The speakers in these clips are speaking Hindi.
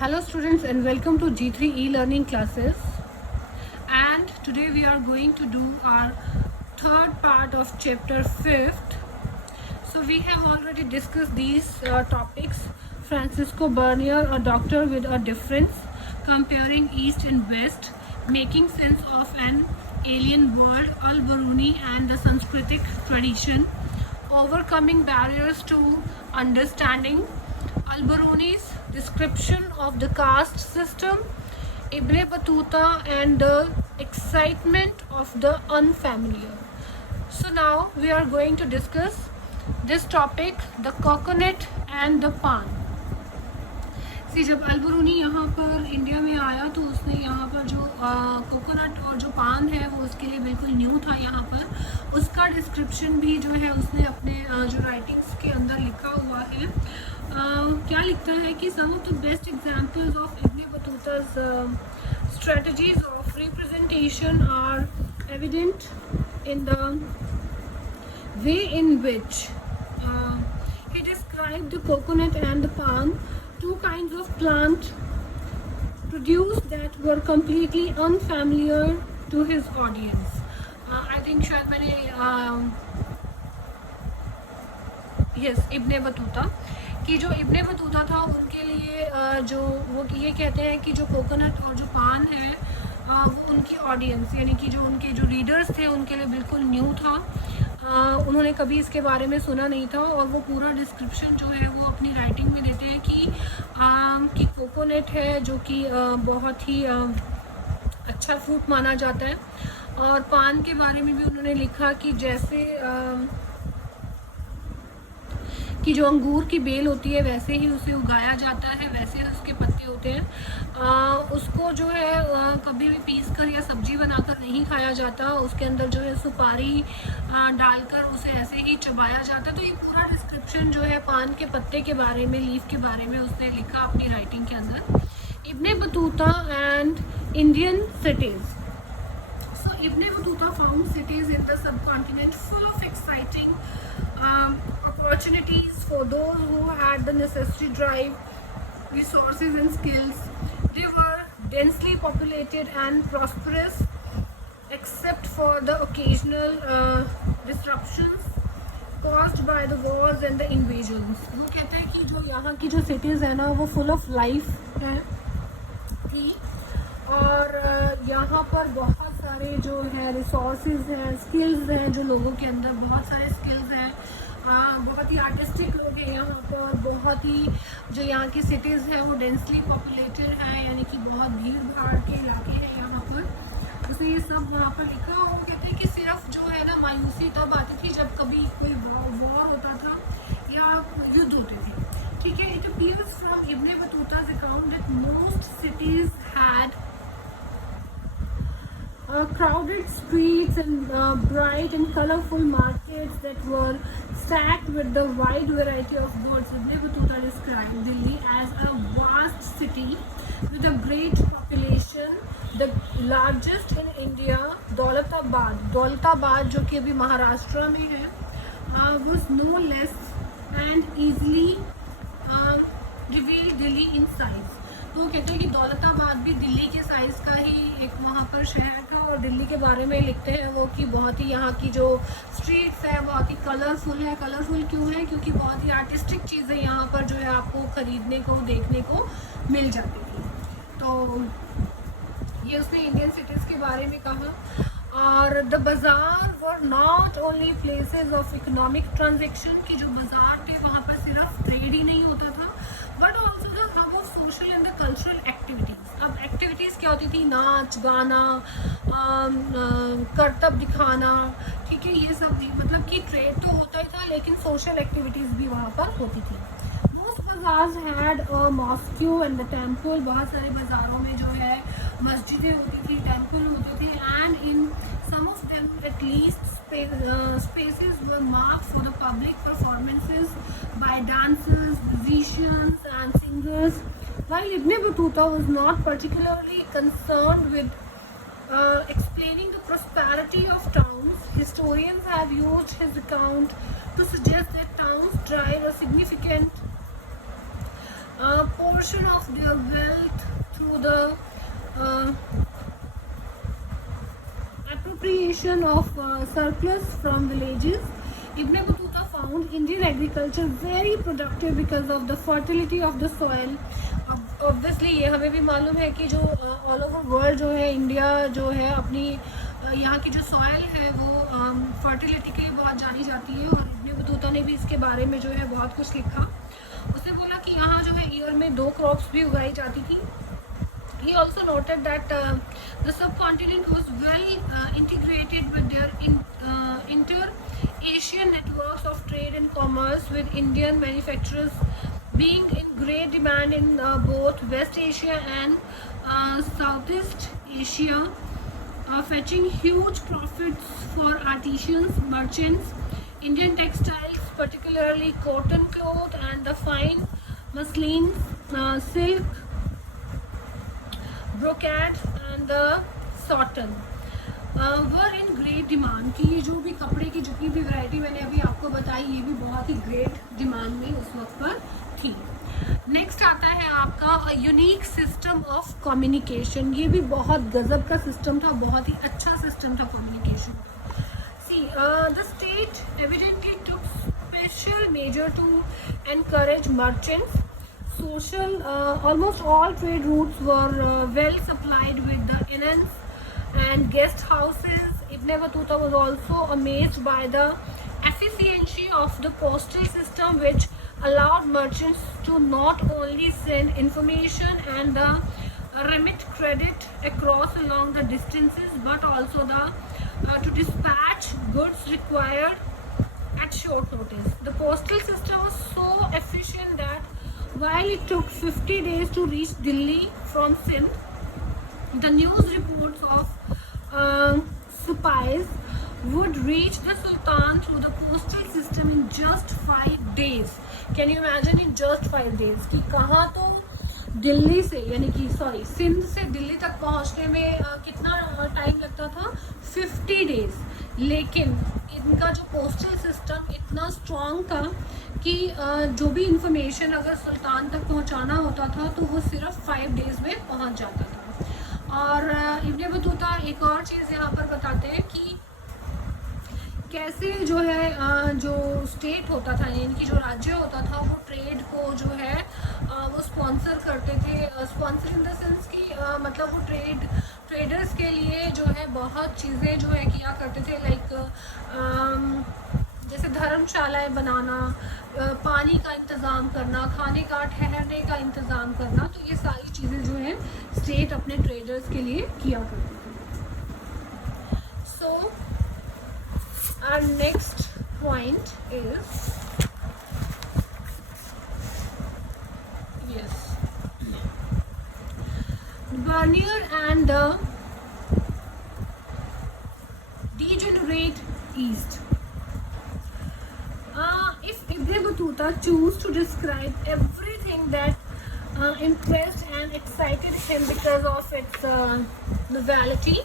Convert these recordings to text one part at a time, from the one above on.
Hello students and welcome to G3 e-learning classes, and today we are going to do our third part of chapter 5th. So we have already discussed these topics: Francisco Bernier, a doctor with a difference, comparing East and West, making sense of an alien world, Al-Biruni and the Sanskritic tradition, overcoming barriers to understanding, Al-Biruni's description of the caste system, Ibn Battuta and the excitement of the unfamiliar. So now we are going to discuss this topic, the coconut and the palm. सी जब अल-बिरूनी यहाँ पर इंडिया में आया तो उसने यहाँ पर जो कोकोनट और जो पान है वो उसके लिए बिल्कुल न्यू था यहाँ पर. उसका डिस्क्रिप्शन भी जो है उसने अपने जो राइटिंग्स के अंदर लिखा हुआ है. क्या लिखता है कि some of the best examples of Ibn Battuta's strategies of representation are evident in the way in which he described the coconut and the palm, two kinds of plant produced that were completely unfamiliar to his audience. I think शायद मैंने yes इब्ने बतूता कि जो इब्ने बतूता था उनके लिए जो वो ये कहते हैं कि जो कोकोनट और जो पान है वो उनकी ऑडियंस यानी कि जो उनके जो रीडर्स थे उनके लिए बिल्कुल न्यू था. उन्होंने कभी इसके बारे में सुना नहीं था और वो पूरा डिस्क्रिप्शन जो है वो अपनी राइटिंग में देते हैं कि कोकोनट है जो कि बहुत ही अच्छा फ्रूट माना जाता है, और पान के बारे में भी उन्होंने लिखा कि जैसे कि जो अंगूर की बेल होती है वैसे ही उसे उगाया जाता है, वैसे उसके पत्ते होते हैं. उसको जो है कभी भी पीस कर या सब्जी बनाकर नहीं खाया जाता, उसके अंदर जो है सुपारी डालकर उसे ऐसे ही चबाया जाता है. तो ये पूरा डिस्क्रिप्शन जो है पान के पत्ते के बारे में, लीफ के बारे में उसने लिखा अपनी राइटिंग के अंदर. Ibn Battuta and Indian cities. So Ibn Battuta found cities in the subcontinent full of exciting opportunities for those who had the necessary drive, resources and skills. They were densely populated and prosperous, except for the occasional disruptions caused by the wars and the invasions. वो कहते हैं कि जो यहाँ की जो cities है ना वो full of life है थी, और यहाँ पर बहुत सारे जो है रिसोर्सेज हैं, स्किल्स हैं, जो लोगों के अंदर बहुत सारे स्किल्स हैं. बहुत ही आर्टिस्टिक लोग हैं यहाँ पर. बहुत ही जो यहाँ की सिटीज़ हैं वो डेंसली पॉपुलेटेड हैं, यानी कि बहुत भीड़ भाड़ के इलाके हैं यहाँ पर. उसने ये सब वहाँ पर लिखा. वो कहते हैं कि सिर्फ जो है ना मायूसी तब आती थी जब कभी कोई वॉर होता था या युद्ध होते थे. ठीक है. It appears from Ibn Battuta's account that most cities had crowded streets and bright and colorful markets that were stacked with the wide variety of goods. Ibn Battuta described Delhi as a vast city with a great population. The largest in India, Daulatabad जो कि अभी महाराष्ट्र में है, was no less and easily revealed Delhi in size. तो कहते हैं कि दौलताबाद भी दिल्ली के साइज़ का ही एक वहाँ पर शहर था, और दिल्ली के बारे में लिखते हैं वो कि बहुत ही यहाँ की जो स्ट्रीट्स है बहुत ही कलरफुल है. कलरफुल क्यों है? क्योंकि बहुत ही आर्टिस्टिक चीज़ें यहाँ पर जो है आपको ख़रीदने को, देखने को मिल जाती थी. तो ये उसने इंडियन सिटीज़ के बारे में कहा. और द बाज़ार were not only places of economic transaction, की जो बाज़ार थे वहाँ पर सिर्फ ट्रेड ही नहीं होता था, but also the hub of social and the cultural activities. अब एक्टिविटीज़ क्या होती थी? नाच गाना, करतब दिखाना. ठीक है. ये सब मतलब कि ट्रेड तो होता ही था लेकिन सोशल एक्टिविटीज़ भी वहाँ पर होती थी. Most bazaars had a mosque and the temple. बहुत सारे बाज़ारों में जो है मस्जिदें होती थी, टेम्पल होते थे. And in some of them at least spaces were marked for the public performances by dancers, musicians and singers. While Ibn Battuta was not particularly concerned with explaining the prosperity of towns, historians have used his account to suggest that towns drive a significant portion of their wealth through the uh, appropriation of surplus from villages. Ibn Battuta found Indian agriculture very productive because of the fertility of the soil. Obviously ये हमें भी मालूम है कि जो ऑल ओवर वर्ल्ड जो है, इंडिया जो है अपनी यहाँ की जो सॉइल है वो फर्टिलिटी के लिए बहुत जानी जाती है, और इब्न बतूता ने भी इसके बारे में जो है बहुत कुछ लिखा. उसने बोला कि यहाँ जो है ईयर में 2 क्रॉप्स भी उगाई जाती थी. He also noted that the subcontinent was well integrated with their inter-Asian networks of trade and commerce, with Indian manufacturers being in great demand in both West Asia and Southeast Asia, fetching huge profits for artisans, merchants. Indian textiles, particularly cotton cloth and the fine muslin, silk, brocade and the cotton were in great demand. कि ये जो भी कपड़े की जितनी भी वैरायटी मैंने अभी आपको बताई, ये भी बहुत ही ग्रेट डिमांड में उस वक्त पर थी. नेक्स्ट आता है आपका यूनिक सिस्टम ऑफ कम्युनिकेशन. ये भी बहुत गजब का सिस्टम था, बहुत ही अच्छा सिस्टम था कम्युनिकेशन का. See the state evidently took special measure to encourage merchants. Social, almost all trade routes were well supplied with the inns and guest houses. Ibn Battuta was also amazed by the efficiency of the postal system, which allowed merchants to not only send information and remit credit across along the distances, but also to dispatch goods required at short notice. The postal system was so efficient that while it took 50 days to reach Delhi from Sindh, the news reports of supplies would reach the Sultan through the postal system in just 5 days. Can you imagine, in just 5 days? कि कहाँ तो दिल्ली से, यानी कि सॉरी सिंध से दिल्ली तक पहुँचने में कितना टाइम लगता था? 50 डेज. लेकिन इनका जो पोस्टल सिस्टम इतना स्ट्रॉन्ग था कि जो भी इंफॉर्मेशन अगर सुल्तान तक पहुंचाना होता था तो वो सिर्फ 5 डेज़ में पहुंच जाता था. और इब्न बतूता एक और चीज़ यहाँ पर बताते हैं कि कैसे जो है जो स्टेट होता था, यानी कि जो राज्य होता था, वो ट्रेड को जो है वो स्पॉन्सर करते थे. स्पॉन्सर इन द सेंस कि मतलब वो ट्रेडर्स के लिए जो है बहुत चीज़ें जो है किया करते थे, लाइक जैसे धर्मशालाएं बनाना, पानी का इंतज़ाम करना, खाने का ठहरने का इंतज़ाम करना. तो ये सारी चीज़ें जो है स्टेट अपने ट्रेडर्स के लिए किया करते थे. सो our next point is, yes, Bernier and the degenerate East. If Ibn Battuta choose to describe everything that impressed and excited him because of its novelty,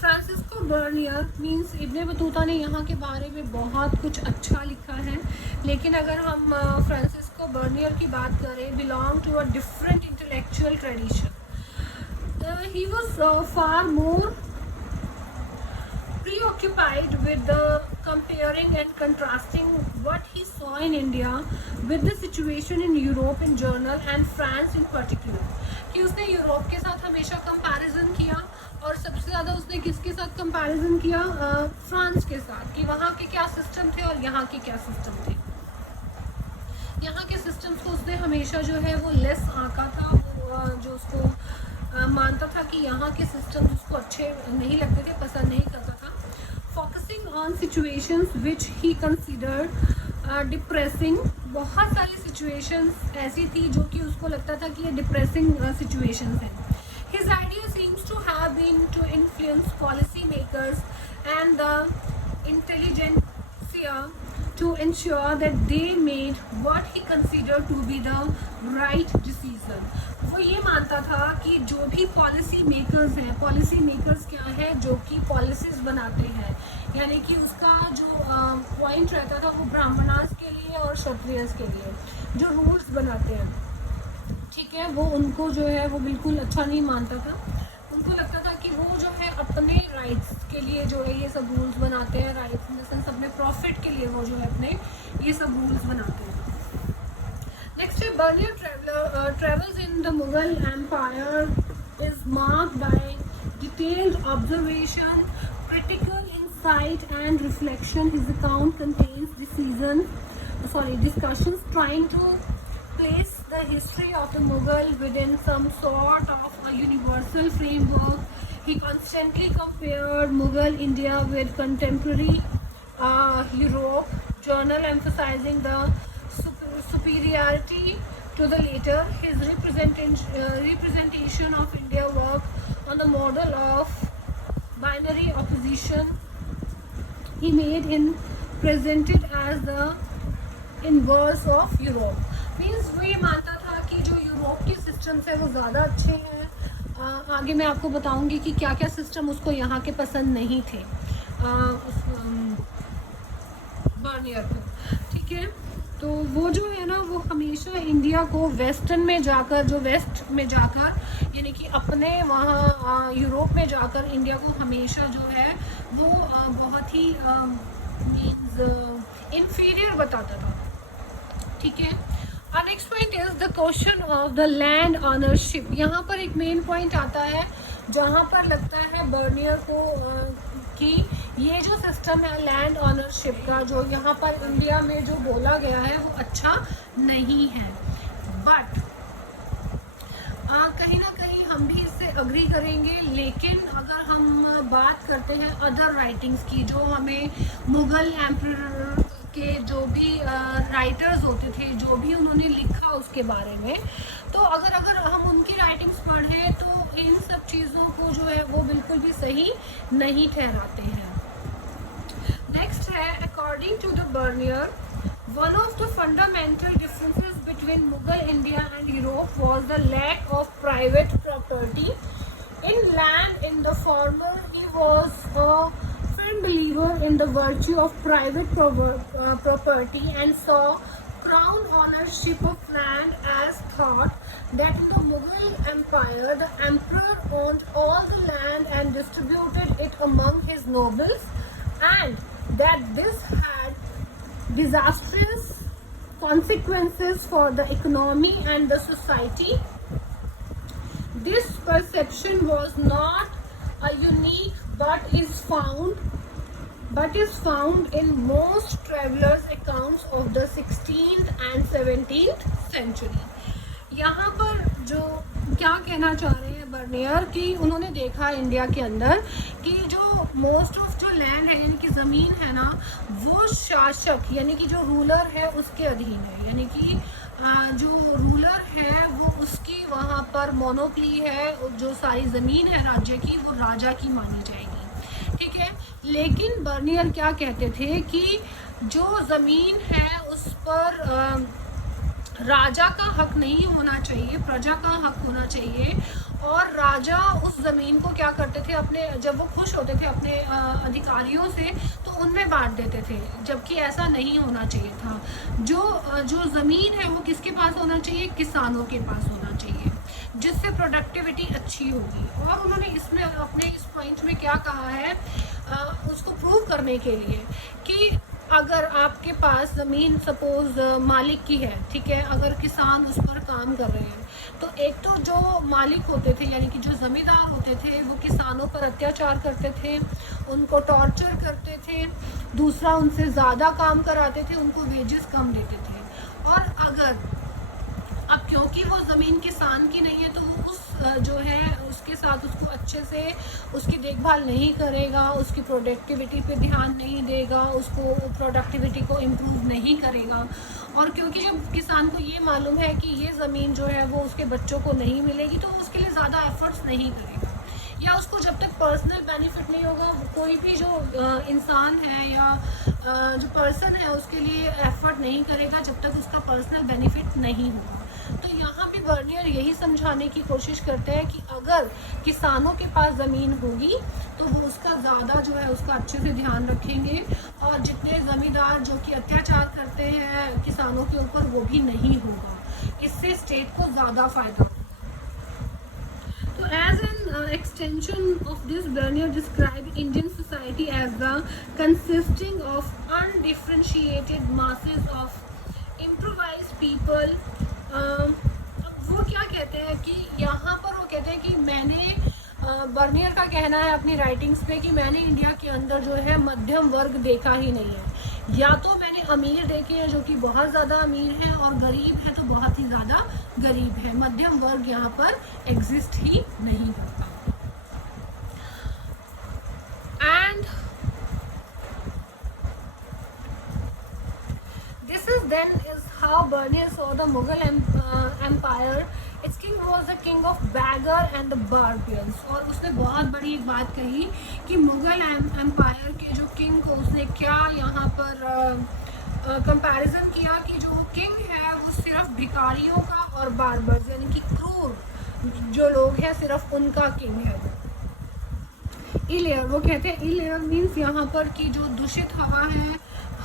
Francisco Bernier means Ibn Battuta ने यहाँ के बारे में बहुत कुछ अच्छा लिखा है. लेकिन अगर हम फ्रांसिस्को बर्नियर की बात करें, belong to a different intellectual tradition. He was far more preoccupied with the comparing and contrasting what he saw in India with the situation in Europe in general and France in particular. कि उसने यूरोप के साथ हमेशा कंपैरिजन किया, और सबसे ज़्यादा उसने किसके साथ कंपैरिजन किया? फ्रांस के साथ, कि वहाँ के क्या सिस्टम थे और यहाँ के क्या सिस्टम थे. यहाँ के सिस्टम्स को उसने हमेशा जो है वो लेस आंका था, वो जो उसको मानता था कि यहाँ के सिस्टम उसको अच्छे नहीं लगते थे, पसंद नहीं करता था. Focusing on situations which he considered depressing. बहुत सारी सिचुएशंस ऐसी थी जो कि उसको लगता था कि ये डिप्रेसिंग सिचुएशंस हैं. His idea seems to have been to influence policy makers and the intelligentsia to ensure that they made what he considered to be the right decision. वो ये मानता था कि जो भी पॉलिसी मेकर्स हैं, पॉलिसी मेकर्स क्या है, जो कि पॉलिसीज बनाते हैं, यानी कि उसका जो पॉइंट रहता था वो ब्राह्मणास के लिए और क्षत्रियस के लिए जो रूल्स बनाते हैं, ठीक है, वो उनको जो है वो बिल्कुल अच्छा नहीं मानता था। उनको लगता था कि वो जो है अपने राइट्स के लिए जो है ये सब रूल्स बनाते हैं, राइट्स इन द सेंस अपने प्रॉफिट के लिए वो जो है अपने ये सब रूल्स बनाते हैं। नेक्स्ट है Bernier travels in the Mughal empire is marked by detailed observation, critical insight and reflection. His account contains discussions trying to place the history of the Mughal within some sort of a universal framework. He constantly compared Mughal India with contemporary Europe, journal emphasizing the superiority to the later. His representation of India worked on the model of binary opposition he made in presented as the inverse of Europe. Means वो ये मानता था कि जो यूरोप के सिस्टम्स है वो ज़्यादा अच्छे हैं। आगे मैं आपको बताऊंगी कि क्या क्या सिस्टम उसको यहाँ के पसंद नहीं थे बर्नियर को, ठीक है। तो वो जो है ना वो हमेशा इंडिया को वेस्टर्न में जाकर, जो वेस्ट में जाकर यानी कि अपने वहाँ यूरोप में जाकर इंडिया को हमेशा जो है वो बहुत ही मीन्स इन्फीरियर बताता था, ठीक है। Our next point is the question of the land ownership. यहाँ पर एक मेन पॉइंट आता है जहाँ पर लगता है बर्नियर को कि ये जो सिस्टम है लैंड ऑनरशिप का जो यहाँ पर इंडिया में जो बोला गया है वो अच्छा नहीं है। बट कहीं ना कहीं हम भी इससे अग्री करेंगे, लेकिन अगर हम बात करते हैं अदर राइटिंग्स की जो हमें मुगल एम्परर के जो भी राइटर्स होते थे, जो भी उन्होंने लिखा उसके बारे में, तो अगर हम उनकी राइटिंग्स पढ़ें तो इन सब चीज़ों को जो है वो बिल्कुल भी सही नहीं ठहराते हैं। नेक्स्ट है according to the Bernier, one of the fundamental differences between Mughal India and Europe was the lack of private property in land. In the former he was a firm believer in the virtue of private property and saw crown ownership of land as thought that in the Mughal Empire the emperor owned all the land and distributed it among his nobles, and that this had disastrous consequences for the economy and the society. This perception was not a unique but is found in most travelers accounts of the 16th and 17th century. यहाँ पर जो क्या कहना चाह रहे हैं बर्नियर कि उन्होंने देखा इंडिया के अंदर कि जो मोस्ट ऑफ जो लैंड है यानी कि ज़मीन है ना वो शासक यानी कि जो रूलर है उसके अधीन है, यानी कि जो रूलर है वो उसकी वहाँ पर मोनोपली है, जो सारी ज़मीन है राज्य की वो राजा की मानी जाएगी, ठीक है। लेकिन बर्नियर क्या कहते थे कि जो ज़मीन है उस पर राजा का हक नहीं होना चाहिए, प्रजा का हक होना चाहिए, और राजा उस ज़मीन को क्या करते थे अपने, जब वो खुश होते थे अपने अधिकारियों से तो उनमें बांट देते थे, जबकि ऐसा नहीं होना चाहिए था। जो ज़मीन है वो किसके पास होना चाहिए, किसानों के पास होना चाहिए, जिससे प्रोडक्टिविटी अच्छी होगी। और उन्होंने इसमें अपने इस पॉइंट में क्या कहा है उसको प्रूव करने के लिए कि अगर आपके पास ज़मीन सपोज़ मालिक की है, ठीक है, अगर किसान उस पर काम कर रहे हैं तो एक तो जो मालिक होते थे यानी कि जो ज़मींदार होते थे वो किसानों पर अत्याचार करते थे, उनको टॉर्चर करते थे, दूसरा उनसे ज़्यादा काम कराते थे, उनको वेजेस कम देते थे। और अगर अब क्योंकि वो ज़मीन किसान की नहीं है तो वो उस जो है उसके साथ उसको अच्छे से उसकी देखभाल नहीं करेगा, उसकी प्रोडक्टिविटी पे ध्यान नहीं देगा, उसको प्रोडक्टिविटी को इम्प्रूव नहीं करेगा। और क्योंकि जब किसान को ये मालूम है कि ये ज़मीन जो है वो उसके बच्चों को नहीं मिलेगी तो उसके लिए ज़्यादा एफर्ट्स नहीं करेगा। या उसको जब तक पर्सनल बेनिफिट नहीं होगा, कोई भी जो इंसान है या जो पर्सन है उसके लिए एफर्ट नहीं करेगा जब तक उसका पर्सनल बेनिफिट नहीं होगा। तो यहाँ भी बर्नियर यही समझाने की कोशिश करते हैं कि अगर किसानों के पास ज़मीन होगी तो वो उसका ज़्यादा जो है उसका अच्छे से ध्यान रखेंगे, और जितने ज़मींदार जो कि अत्याचार करते हैं किसानों के ऊपर वो भी नहीं होगा। इससे स्टेट को ज़्यादा फ़ायदा होगा। So as an extension of this, Bernier described Indian society as the consisting of undifferentiated masses of improvised people. वो क्या कहते हैं कि यहाँ पर वो कहते हैं कि मैंने बर्नियर का कहना है अपनी राइटिंग्स पे कि मैंने इंडिया के अंदर जो है मध्यम वर्ग देखा ही नहीं है। या तो मैंने अमीर देखे हैं जो कि बहुत ज़्यादा अमीर हैं, और गरीब हैं तो बहुत ही ज़्यादा गरीब है। मध्यम वर्ग यहाँ पर एग्जिस्ट ही नहीं करता। And this is then is how Bernier saw the Mughal empire. Its king was the king of beggar and the barbarians. और उसने बहुत बड़ी एक बात कही कि मुगल एम्पायर के जो किंग को उसने क्या यहाँ पर कंपैरिजन किया कि जो किंग है वो सिर्फ भिखारियों का और बार्बर्स यानी कि क्रूर जो लोग हैं सिर्फ उनका किंग है। इल एयर, वो कहते हैं इल एयर मीन्स यहाँ पर कि जो दूषित हवा है,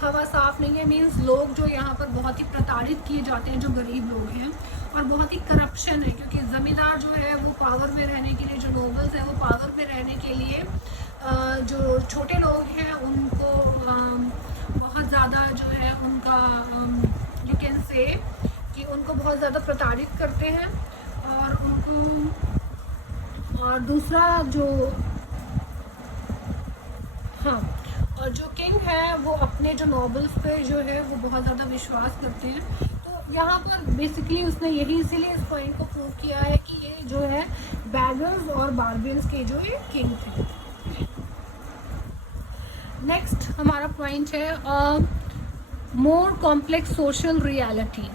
हवा साफ नहीं है, मीन्स लोग जो यहाँ पर बहुत ही प्रताड़ित किए जाते हैं जो गरीब लोग हैं, और बहुत ही करप्शन है क्योंकि ज़मींदार जो है वो पावर में रहने के लिए, जो नोबल्स हैं वो पावर में रहने के लिए जो छोटे लोग हैं उनको बहुत ज़्यादा जो है उनका यू कैन से कि उनको बहुत ज़्यादा प्रताड़ित करते हैं, और उनको, और दूसरा जो हाँ, और जो किंग है वो अपने जो नॉबल्स पे जो है वो बहुत ज़्यादा विश्वास करते हैं। तो यहाँ पर बेसिकली उसने यही इसीलिए इस पॉइंट को प्रूव किया है कि ये जो है बैगर्स और बार्बियंस के जो ये किंग थे। नेक्स्ट हमारा पॉइंट है मोर कॉम्प्लेक्स सोशल रियलिटी।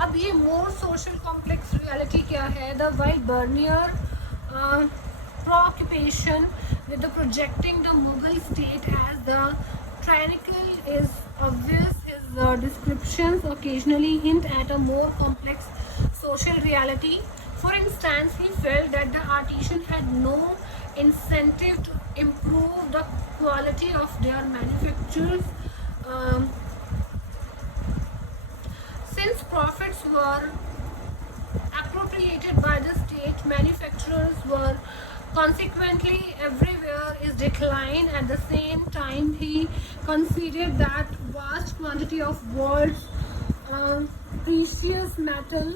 अब ये मोर सोशल कॉम्प्लेक्स रियलिटी क्या है? The while Bernier preoccupation with the projecting the Mughal state as the tyrannical is obvious. His descriptions occasionally hint at a more complex social reality. For instance, he felt that the artisan had no incentive to improve the quality of their manufactures since profits were appropriated by the state. Manufacturers were consequently everywhere is decline. At the same time, he considered that vast quantity of world's precious metal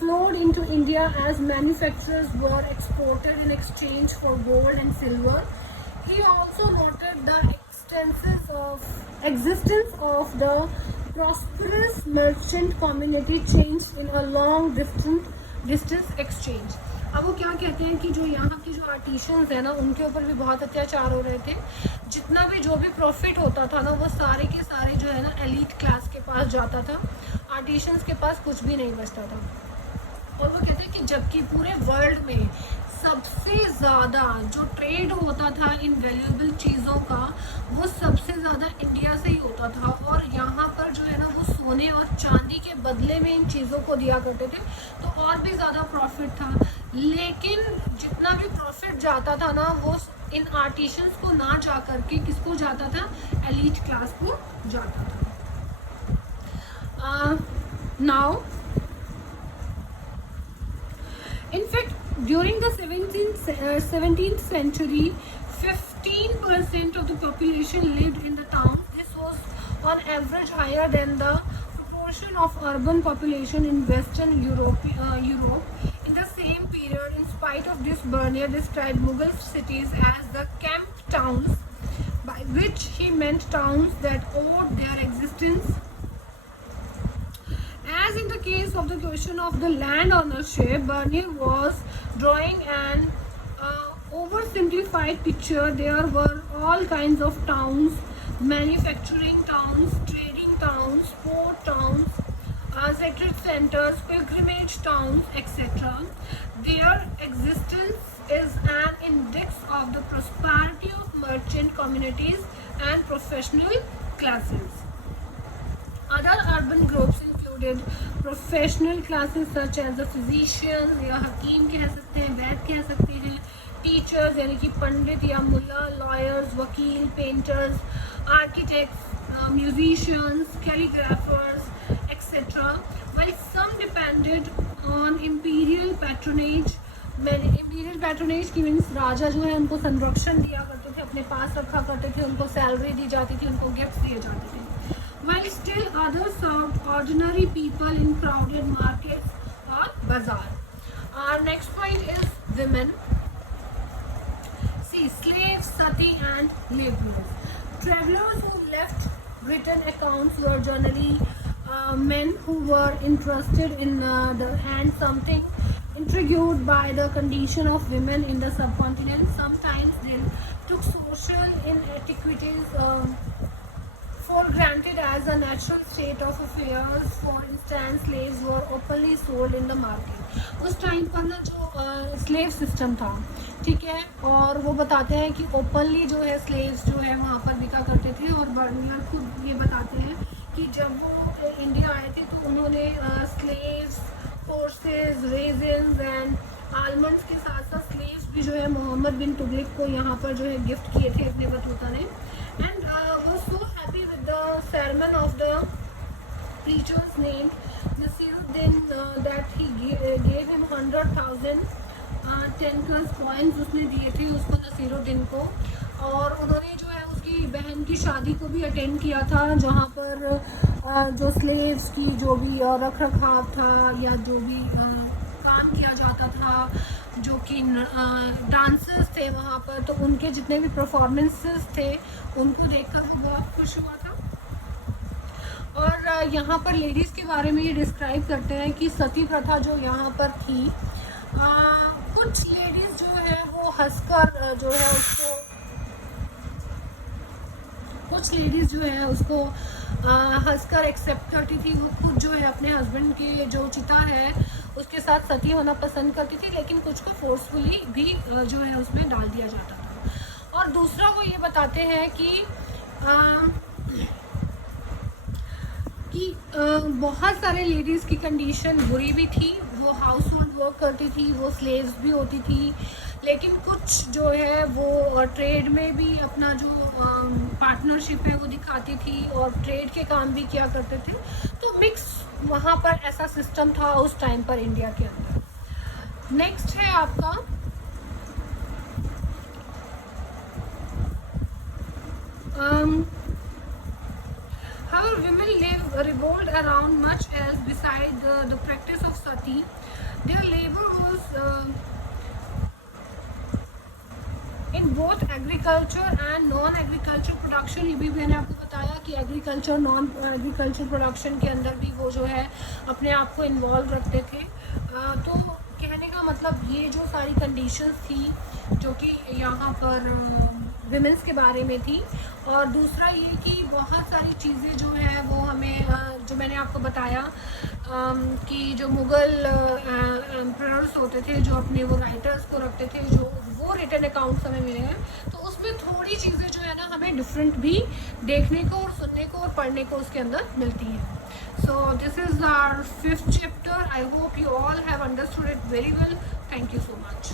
flowed into India as manufacturers were exported in exchange for gold and silver. He also noted the existence of the prosperous merchant community changed in a long distance exchange. अब वो क्या कहते हैं कि जो यहाँ की जो आर्टिशंस है ना उनके ऊपर भी बहुत अत्याचार हो रहे थे। जितना भी जो भी प्रॉफिट होता था ना वो सारे के सारे जो है ना एलीट क्लास के पास जाता था, आर्टिशंस के पास कुछ भी नहीं बचता था। और वो कहते हैं कि जबकि पूरे वर्ल्ड में सबसे ज़्यादा जो ट्रेड होता था इन वैल्यूएबल चीज़ों का वो सबसे ज़्यादा इंडिया से ही होता था, और यहाँ पर जो है ना वो सोने और चांदी के बदले में इन चीज़ों को दिया करते थे, तो और भी ज़्यादा प्रॉफिट था। लेकिन जितना भी प्रॉफिट जाता था ना वो इन आर्टिशंस को ना जा करके किसको जाता था? एलीट क्लास को जाता था। Now in fact during the 17th century 15% of the population lived in the towns. This was on average higher than the proportion of urban population in Western Europe. In the same period, in spite of this, Bernier described Mughal cities as the camp towns, by which he meant towns that owed their existence. As in the case of the question of the land ownership, Bernier was drawing an oversimplified picture. There were all kinds of towns: manufacturing towns, trading towns, port towns, sacred centers, pilgrimage towns, etc. Their existence is an index of the prosperity of merchant communities and professional classes. Other urban groups included professional classes such as the physicians या हकीम कह सकते हैं, वैद कह सकते हैं, teachers यानी कि पंडित या मुल्ला, lawyers, वकील, painters, architects, musicians, calligraphers, etc. While some depended on imperial patronage. Imperial patronage की मीन्स राजा जो है उनको संरक्षण दिया करते थे, अपने पास रखा करते थे, उनको सैलरी दी जाती थी, उनको गिफ्ट दिए जाते थे. While still others served ordinary people in crowded markets or bazaar. Our next point is women. See, slaves, sati and laborers. Travelers who left written accounts were generally men who were interested in and something intrigued by the condition of women in the subcontinent. Sometimes they took social inequities for granted as a natural state of affairs. For instance, slaves were openly sold in the market. उस टाइम पर ना जो स्लेव सिस्टम था, ठीक है, और वो बताते हैं कि ओपनली जो है स्लेव्स जो है वहाँ पर बिका करते थे. और बर्नियर खुद ये बताते हैं कि जब वो इंडिया आए थे तो उन्होंने slaves, horses, raisins and almonds के साथ साथ स्लेव्स भी जो है मोहम्मद बिन तुगलक को यहाँ पर जो है गिफ्ट किए थे अपने बतूता ने. And was so happy with the sermon of the preacher's name Nasiruddin that he gave him 100,000 10 coins उसने दिए थे उसको नसीरुद्दीन को. और उन्होंने जो है उसकी बहन की शादी को भी अटेंड किया था, जहाँ पर जो स्लेव्स की जो भी रख रखाव था या जो भी काम किया जाता था, जो कि डांसर्स थे वहाँ पर, तो उनके जितने भी परफॉर्मेंसेस थे उनको देखकर वो बहुत खुश हुआ था. और यहाँ पर लेडीज़ के बारे में ये डिस्क्राइब करते हैं कि सती प्रथा जो यहाँ पर थी, कुछ लेडीज़ जो है वो हंसकर जो है उसको, कुछ लेडीज़ जो है उसको हंसकर एक्सेप्ट करती थी. वो खुद जो है अपने हस्बैंड के जो चिता है उसके साथ सती होना पसंद करती थी, लेकिन कुछ को फोर्सफुली भी जो है उसमें डाल दिया जाता था. और दूसरा वो ये बताते हैं कि बहुत सारे लेडीज़ की कंडीशन बुरी भी थी. वो हाउस होल्ड वर्क करती थी, वो स्लेव्स भी होती थी, लेकिन कुछ जो है वो ट्रेड में भी अपना जो पार्टनरशिप है वो दिखाती थी और ट्रेड के काम भी किया करते थे. तो मिक्स वहाँ पर ऐसा सिस्टम था उस टाइम पर इंडिया के अंदर. नेक्स्ट है आपका however women revolved around much else beside the practice of sati. Their labor was in both agriculture and non-agriculture production. ये भी मैंने आपको बताया कि एग्रीकल्चर नॉन एग्रीकल्चर प्रोडक्शन के अंदर भी वो जो है अपने आप को इन्वॉल्व रखते थे. तो कहने का मतलब ये जो सारी कंडीशंस थी जो कि यहाँ पर विमेंस के बारे में थी. और दूसरा ये कि बहुत सारी चीज़ें जो है वो हमें जो मैंने आपको बताया कि जो मुग़ल एम्परर्स होते थे जो अपने वो राइटर्स को रखते थे, जो वो रिटन अकाउंट्स हमें मिले हैं, तो उसमें थोड़ी चीज़ें जो है ना हमें डिफरेंट भी देखने को और सुनने को और पढ़ने को उसके अंदर मिलती हैं. So this is our 5th chapter. I hope you all have understood it very well. Thank you so much.